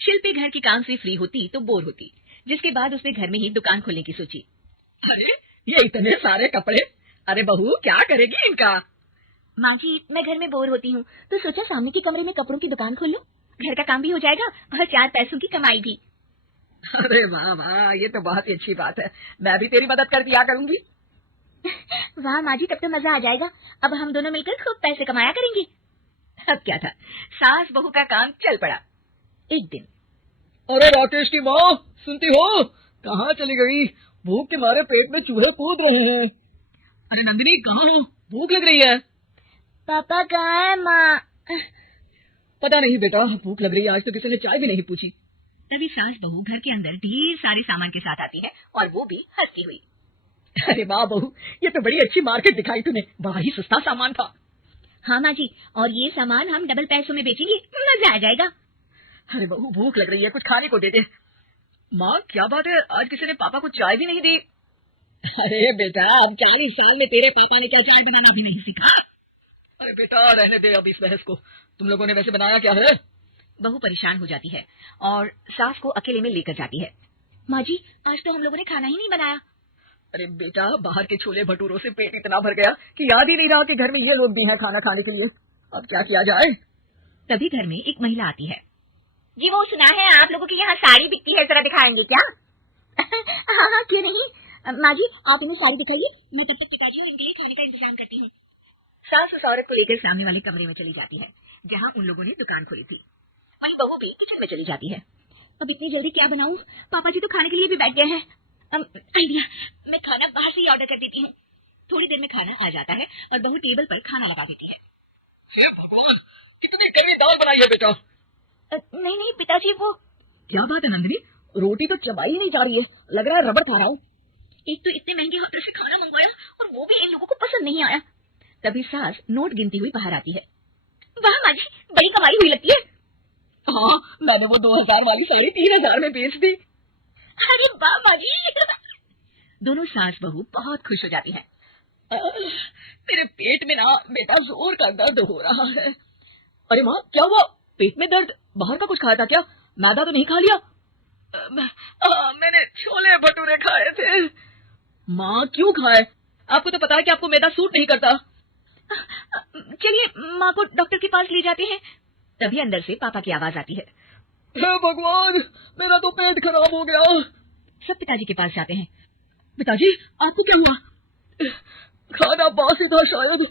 शिल्पी घर के काम से फ्री होती तो बोर होती, जिसके बाद उसने घर में ही दुकान खोलने की सोची। अरे ये इतने सारे कपड़े, अरे बहू क्या करेगी इनका? माँ जी, मैं घर में बोर होती हूँ तो सोचा सामने के कमरे में कपड़ों की दुकान खोल लूं, घर का काम भी हो जाएगा और 4 पैसों की कमाई भी। अरे वाह वाह, ये तो बहुत ही अच्छी बात है, मैं भी तेरी मदद कर दिया करूंगी। वाह माँ जी, तब तो मजा आ जाएगा, अब हम दोनों मिलकर खूब पैसे कमाया करेंगे। अब क्या था, सास बहू का काम चल पड़ा। एक दिन, अरे राकेश की माँ, सुनती हो? कहाँ चली गई? भूख के मारे पेट में चूहे कूद रहे हैं। अरे नंदिनी, कहाँ हो? भूख लग रही है। पापा कहाँ है माँ? पता नहीं बेटा, भूख लग रही है, आज तो किसी ने चाय भी नहीं पूछी। तभी सास बहू घर के अंदर ढेर सारे सामान के साथ आती है और वो भी हंसती हुई। अरे वाह बहू, ये तो बड़ी अच्छी मार्केट दिखाई तूने, बड़ा ही सस्ता सामान था। हाँ माँ जी, और ये सामान हम डबल पैसों में बेचेंगे, मजा आ जाएगा। अरे बहू, भूख लग रही है, कुछ खाने को दे दे। माँ क्या बात है, आज किसी ने पापा को चाय भी नहीं दी? अरे बेटा, अब 40 साल में तेरे पापा ने क्या चाय बनाना भी नहीं सीखा? अरे बेटा रहने दे अब इस बहस को, तुम लोगों ने वैसे बनाया क्या है? बहू परेशान हो जाती है और सास को अकेले में लेकर जाती है। माँ जी, आज तो हम लोगों ने खाना ही नहीं बनाया। अरे बेटा, बाहर के छोले भटूरों से पेट इतना भर गया कि याद ही नहीं रहा कि घर में ये लोग भी हैं खाना खाने के लिए। अब क्या किया जाए? तभी घर में एक महिला आती है। जी वो सुना है आप लोगों के यहाँ साड़ी बिकती है, जरा दिखाएंगे क्या? हाँ क्यों नहीं, माँ जी आप इन्हें साड़ी दिखाइए, मैं तब तक पिताजी और इनके लिए खाने का इंतजाम करती हूँ। सास उस औरत को लेकर सामने वाले कमरे में चली जाती है जहाँ उन लोगों ने दुकान खोली थी। वहीं बहू भी किचन में चली जाती है। अब इतनी जल्दी क्या बनाऊं, पापा जी तो खाने के लिए भी बैठ गए हैं। आइडिया, मैं खाना बाहर से ही ऑर्डर कर देती हूँ। थोड़ी देर में खाना आ जाता है और बहू टेबल पर खाना लगा देती है। हे भगवान, कितनी कड़वी दाल बनाई है बेटा। नहीं नहीं पिताजी, वो क्या बात है नंदिनी, रोटी तो चबाई ही नहीं जा रही है, लग रहा है रबड़ खा रहा हूँ। एक तो इतने महंगे होटल से खाना मंगवाया और वो भी इन लोगों को पसंद नहीं आया। तभी सास नोट गिनती हुई बाहर आती है। वाह माँ जी, बड़ी कमाई हुई लगती है। हाँ, मैंने वो 2000 वाली साड़ी 3000 में बेच दी। अरे वाह माँ जी। दोनों सास बहू बहुत खुश हो जाती हैं। मेरे पेट में ना बेटा जोर का दर्द हो रहा है। अरे माँ क्या हुआ, पेट में दर्द? बाहर का कुछ खाया था क्या? मैदा तो नहीं खा लिया? मैंने छोले भटूरे खाए थे। माँ क्यों खाए? आपको तो पता है कि आपको मैदा सूट नहीं करता। चलिए माँ को डॉक्टर के पास ले जाते हैं। तभी अंदर से पापा की आवाज आती है। हे भगवान, मेरा तो पेट खराब हो गया। सब पिताजी के पास जाते हैं। पिताजी आपको क्या हुआ? खाना बासी था शायद।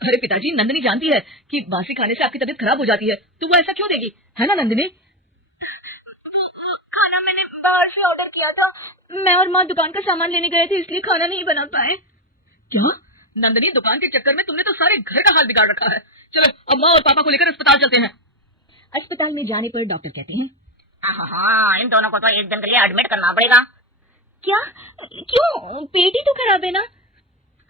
अरे पिताजी, नंदिनी जानती है कि बासी खाने से आपकी तबीयत खराब हो जाती है, तो वो ऐसा क्यों देगी, है ना नंदिनी? वो खाना मैंने बाहर से ऑर्डर किया था, मैं और माँ दुकान का सामान लेने गए थे, इसलिए खाना नहीं बना पाए। क्या नंदिनी, दुकान के चक्कर में तुमने तो सारे घर का हाल बिगाड़ रखा है। चलो अब माँ और पापा को लेकर अस्पताल चलते हैं। अस्पताल में जाने पर डॉक्टर कहते हैं, हाँ, इन दोनों को तो एक दिन के लिए एडमिट करना पड़ेगा। क्या? क्यों? पेट ही तो खराब है ना।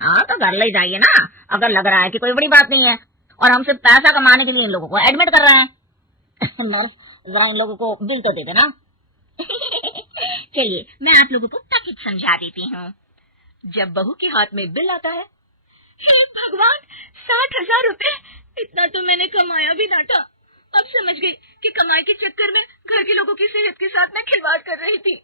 हाँ तो घर ले जाइए ना, अगर लग रहा है कि कोई बड़ी बात नहीं है और हम सिर्फ पैसा कमाने के लिए इन लोगों को एडमिट कर रहे हैं। नर्स, जरा इन लोगों को बिल तो दे देना। चलिए मैं आप लोगों को ताकत समझा देती हूँ। जब बहू के हाथ में बिल आता है, हे भगवान, 60,000 रुपए, इतना तो मैंने कमाया भी ना था। अब समझ गई कि कमाई के चक्कर में घर के लोगों की सेहत के साथ मैं खिलवाड़ कर रही थी।